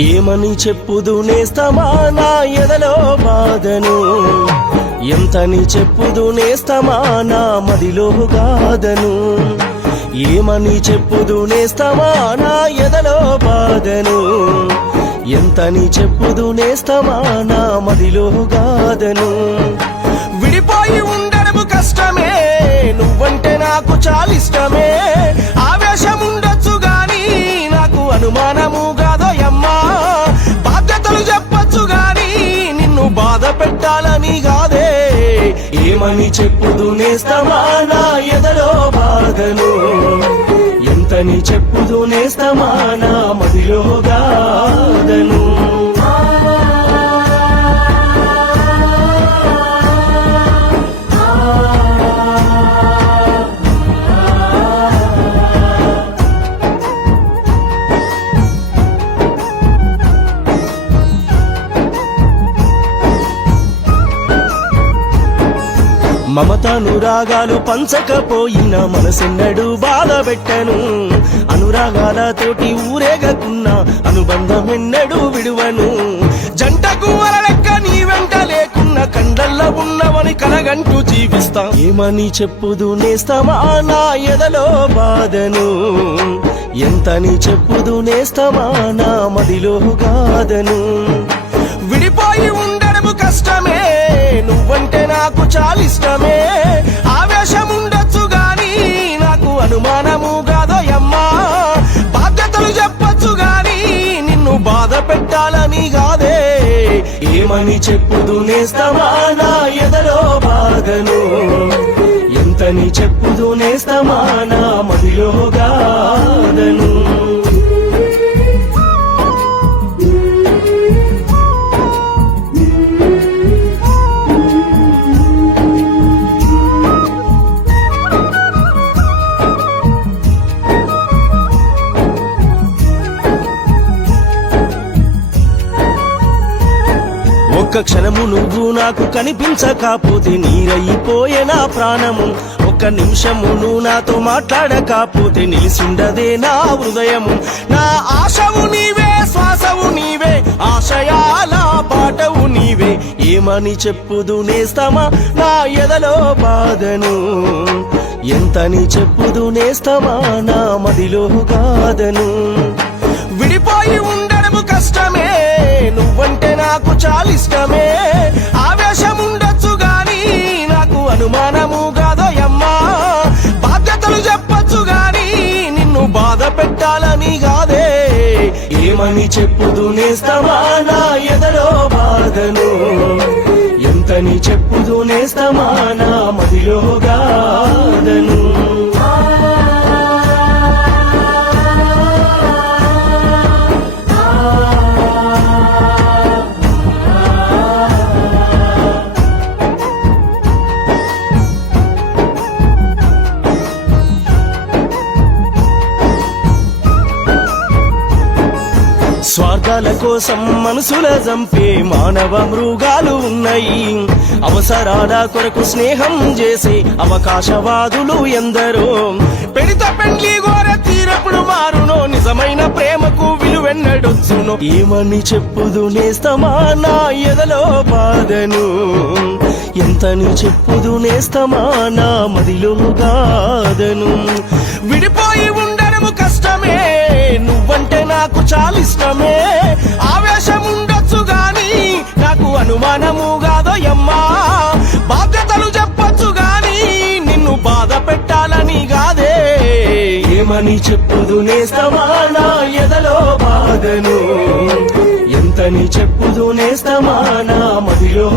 ఏమని చెప్పుదు నేస్తమా నా ఎదలో బాధను, ఎంతని చెప్పుదు నేస్తమా నా మదిలో గాదను. ఏమని చెప్పుదు నేస్తమా నా ఎదలో బాధను, ఎంతని చెప్పుదు నేస్తమా నా మదిలో గాదను. విడిపోయి ఉండడము కష్టమే, నువ్వంటే నాకు చాలిష్టమే. ఆవేశం ఉండొచ్చు గాని నాకు అనుమానము కాదోయమ్మా. బాధ్యతలు చెప్పొచ్చు గాని నిన్ను బాధ పెట్టాలని కాదే. ఏమని చెప్పుదు నేస్తమా నా ఎదలో బాధను, ఎంతని చెప్పుదు నేస్తమా నా మదిలో గాదను. మమతానురాగాలు పంచకపోయిన మనసెన్నడు బాధ పెట్టను. అనురాగాలతోటి ఊరేగకున్న అనుబంధం ఎన్నడూ విడువను. జంటకు వరలెక్క నీ వెంట లేకున్న కండల్లో ఉన్నవని కలగంటూ జీవిస్తా. ఏమని చెప్పుదు నేస్తమా నా ఎదలో బాధను, ఎంతని చెప్పుదు నేస్తమా నా మదిలో గాదను. విడిపోయి ఉండడము కష్టమే, నువ్వంటే నాకు చాలిష్టమే. ఆవేశం ఉండొచ్చు గాని నాకు అనుమానము కాదోయమ్మా. బాధ్యతలు చెప్పొచ్చు గాని నిన్ను బాధ పెట్టాలని కాదే. ఏమని చెప్పుదు నేస్తమా నా ఎదలో బాధను, ఎంతని చెప్పుదు నేస్తమా నా మదిలో గాదను. ఒక్క క్షణము నువ్వు నాకు కనిపించకపోతే నీరైపోయే నా ప్రాణము. ఒక్క నిమిషము నువ్వు నాతో మాట్లాడకపోతే నిలిసిండదే నా హృదయము. నా ఆశవు నీవే, శ్వాసవు నీవే, ఆశయాల పాటవు నీవే. ఏమని చెప్పుదు నేస్తమా నా ఎదలో బాధను, ఎంతని చెప్పుదు నేస్తమా నా మదిలో గాదను. విడిపోయి ఉండడము కష్టమే, నువ్వంటే నాకు చాలిష్టమే. ఆవేశం ఉండొచ్చు గాని నాకు అనుమానము కాదోయమ్మా. బాధ్యతలు చెప్పొచ్చు గాని నిన్ను బాధ పెట్టాలని కాదే. ఏమని చెప్పుదు నేస్తమా నా ఎదలో బాధను, ఎంతని చెప్పుదు నేస్తమా నా మదిలో గాదను. స్వార్థాల కోసం మనసుల చంపే మానవ మృగాలు ఉన్నాయి. అవసరాల కొరకు స్నేహం చేసే అవకాశవాదులు ఎందరో. పెడిత పెండ్లి గోర తీరప్పుడు మారునో, నిజమైన ప్రేమకు విలువెన్నడొచ్చునో. ఏమని చెప్పుదు నేస్తమా నా ఎదలో బాధను, ఎంతని చెప్పుదు నేస్తమా నా మదిలో గాదను. విడిపోయి ఉండడము కష్టమే, నువ్వంటే నాకు చాలిష్టమే. ఆవేశం ఉండొచ్చు గాని నాకు అనుమానము కాదోయమ్మా. బాధ్యతలు చెప్పొచ్చు గాని నిన్ను బాధ పెట్టాలని కాదే. ఏమని చెప్పుదు నేస్తమా నా ఎదలో బాధను, ఎంతని చెప్పుదు నేస్తమా నా మదిలో